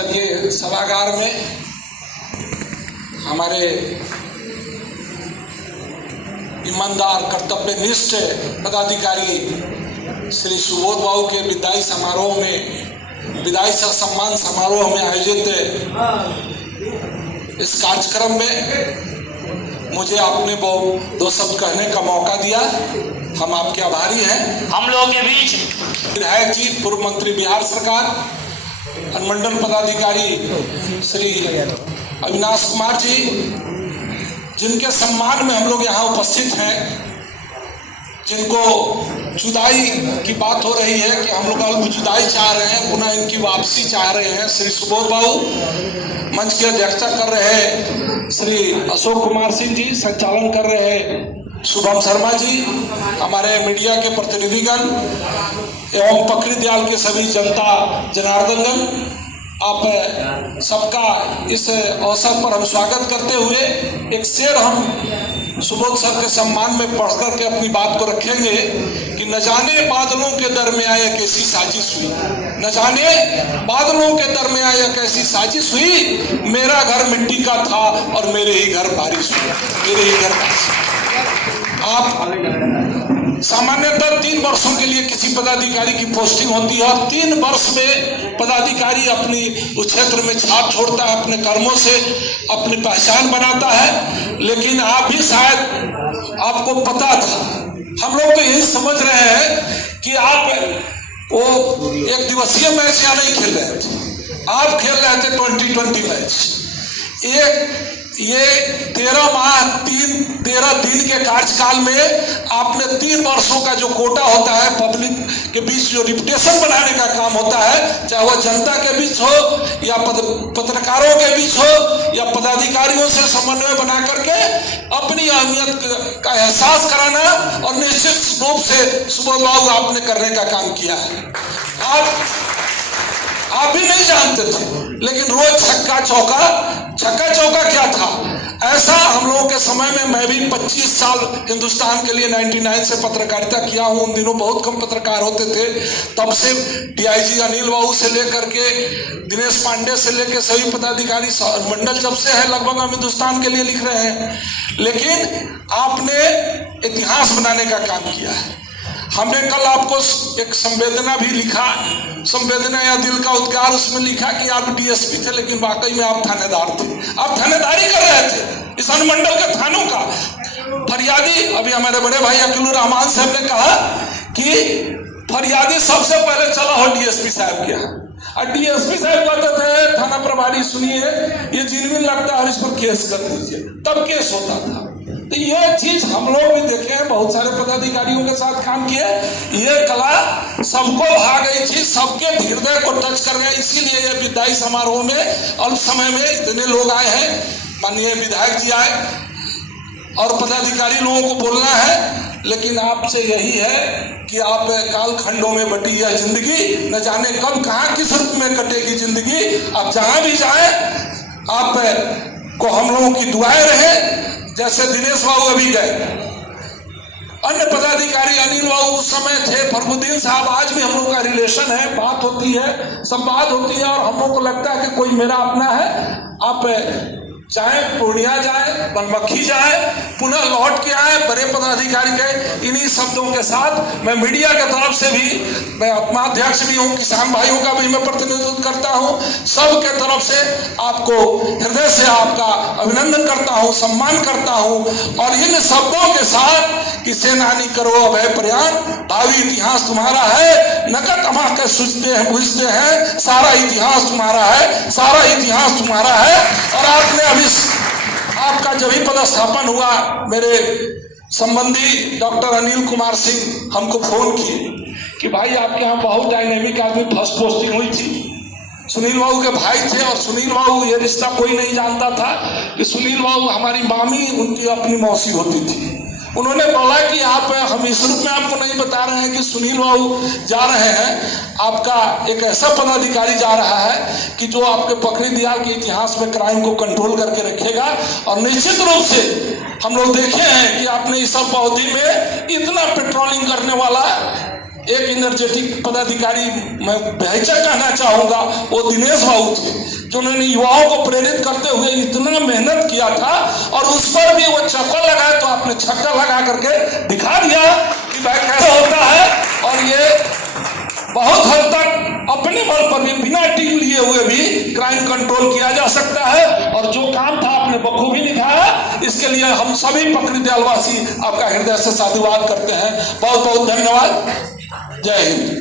स्तरीय सभागार में हमारे ईमानदार कर्तव्यनिष्ठ पदाधिकारी श्री सुबोध बाबू के विदाई समारोह में, विदाई सम्मान समारोह में आयोजित इस कार्यक्रम में मुझे आपने दो शब्द कहने का मौका दिया। हम आपके आभारी हैं। हम लोगों के बीच विधायक जी, पूर्व मंत्री बिहार सरकार, अनुमंडल पदाधिकारी श्री अविनाश कुमार जी, जिनके सम्मान में हम लोग यहाँ उपस्थित हैं, जिनको जुदाई की बात हो रही है कि हम लोग अल्प जुदाई चाह रहे हैं, पुनः इनकी वापसी चाह रहे हैं। श्री सुबोध बाबू, मंच की अध्यक्षता कर रहे श्री अशोक कुमार सिंह जी, संचालन कर रहे शुभम शर्मा जी, हमारे मीडिया के प्रतिनिधिगण एवं पकड़ी दयाल के सभी जनता जनार्दनगण, आप सबका इस अवसर पर हम स्वागत करते हुए एक शेर हम सुबोध सर के सम्मान में पढ़ करके अपनी बात को रखेंगे कि न जाने बादलों के दरमियान एक ऐसी साजिश हुई, न जाने बादलों के दरमियान एक ऐसी साजिश हुई, मेरा घर मिट्टी का था और मेरे ही घर बारिश हुई, मेरे ही घर बारिश। आप सामान्यतः 3 वर्षों के लिए किसी पदाधिकारी की पोस्टिंग होती है और 3 वर्ष में पदाधिकारी अपनी उस क्षेत्र में छाप छोड़ता है, अपने कर्मों से अपनी पहचान बनाता है। लेकिन आप भी शायद आपको पता था, हम लोग तो यही समझ रहे हैं कि आप वो एक दिवसीय मैच यहाँ नहीं खेल रहे थे, आप खेल रहे थे 2020 मैच। ये 13 दिन के कार्यकाल में आपने 3 वर्षों का जो कोटा होता है, पब्लिक के बीच जो रिपुटेशन बनाने का काम होता है, चाहे वह जनता के बीच हो या पत्रकारों के बीच हो या पदाधिकारियों से समन्वय बना करके अपनी अहमियत का एहसास कराना, और निश्चित रूप से सुबोध बाबू आपने करने का काम किया है। आप भी नहीं जानते थे, लेकिन रोज छक्का चौका क्या था, ऐसा हम लोगों के समय में। मैं भी 25 साल हिंदुस्तान के लिए 99 से पत्रकारिता किया हूं। उन दिनों बहुत कम पत्रकार होते थे, तब से डीआईजी अनिल बाबू से लेकर के दिनेश पांडे से लेकर सभी पदाधिकारी मंडल जब से है लगभग हम हिंदुस्तान के लिए लिख रहे हैं। लेकिन आपने इतिहास बनाने का काम किया है। हमने कल आपको एक संवेदना भी लिखा, संवेदना या दिल का उद्गार, उसमें लिखा कि आप डीएसपी थे, लेकिन वाकई में आप थानेदार थे। आप थानेदारी कर रहे थे इस अनुमंडल के थानों का। फरियादी, अभी हमारे बड़े भाई अकीलुर रहमान साहब ने कहा कि फरियादी सबसे पहले चला हो डीएसपी साहब के यहाँ, और डीएसपी साहब कहते थे थाना प्रभारी सुनिए ये जिनमिन लगता है, इस पर केस कर दीजिए, तब केस होता था। तो ये चीज हम लोग भी देखे हैं, बहुत सारे पदाधिकारियों के साथ काम किए। ये कला सबको भा गई थी, सबके हृदय को टच कर गया। इसीलिए ये विदाई समारोह में अल्प समय में इतने लोग आए हैं। माननीय विधायक जी आए और पदाधिकारी लोगों को बोलना है, लेकिन आपसे यही है कि आप कालखंडों में बटी यह जिंदगी, न जाने कब कहाँ किस रूप में कटेगी जिंदगी। आप जहां भी जाए आप को हम लोगों की दुआएं रहे। जैसे दिनेश बाबू अभी गए, अन्य पदाधिकारी अनिल बाबू उस समय थे, फरमुद्दीन साहब, आज भी हम लोग का रिलेशन है, बात होती है, संवाद होती है, और हम लोग को लगता है कि कोई मेरा अपना है। आप चाहे पूर्णिया जाए, बनमक्खी जाए, पुनः लौट के आए, बड़े पदाधिकारी गए। इन्हीं शब्दों के साथ मैं मीडिया के तरफ से भी, मैं अपना अध्यक्ष भी हूँ, किसान भाइयों का भी मैं प्रतिनिधित्व करता हूँ, सबके तरफ से आपको हृदय से आपका अभिनंदन करता हूँ, सम्मान करता हूँ। और इन शब्दों के साथ कि सेनानी करो अभय प्रयाण, भावी इतिहास तुम्हारा है, नकद कमा के सूझते हैं बुझते हैं, सारा इतिहास तुम्हारा है, सारा इतिहास तुम्हारा है। और आपने आपका जब ही पदस्थापन हुआ, मेरे संबंधी डॉक्टर अनिल कुमार सिंह हमको फोन किए कि भाई आपके यहाँ बहुत डायनेमिक आदमी, फर्स्ट पोस्टिंग हुई थी। सुनील बाबू के भाई थे, और सुनील बाबू, ये रिश्ता कोई नहीं जानता था कि सुनील बाबू हमारी मामी, उनकी अपनी मौसी होती थी। उन्होंने बोला कि आप, हम इस रूप में आपको नहीं बता रहे हैं कि सुनील बाबू जा रहे हैं, आपका एक ऐसा पदाधिकारी जा रहा है कि जो आपके पकड़ी दयाल के इतिहास में क्राइम को कंट्रोल करके रखेगा। और निश्चित रूप से हम लोग देखे हैं कि आपने इस अवधि में इतना पेट्रोलिंग करने वाला एक एनर्जेटिक पदाधिकारी मैं बेहतर कहना चाहूंगा, वो दिनेश बाबू थे, जो उन्होंने युवाओं को प्रेरित करते हुए इतना मेहनत किया था, और उस पर भी वो चक्कर लगाए तो आपने छक्का लगा करके दिखा दिया कि भाई कैसा होता है। और ये बहुत हद तक अपने बल पर भी, बिना टीम लिए हुए भी क्राइम कंट्रोल किया जा सकता है। और जो काम था आपने बखूबी निभाया, इसके लिए हम सभी पकड़ी दयाल वासी आपका हृदय से साधुवाद करते हैं। बहुत बहुत धन्यवाद। जय हिंद।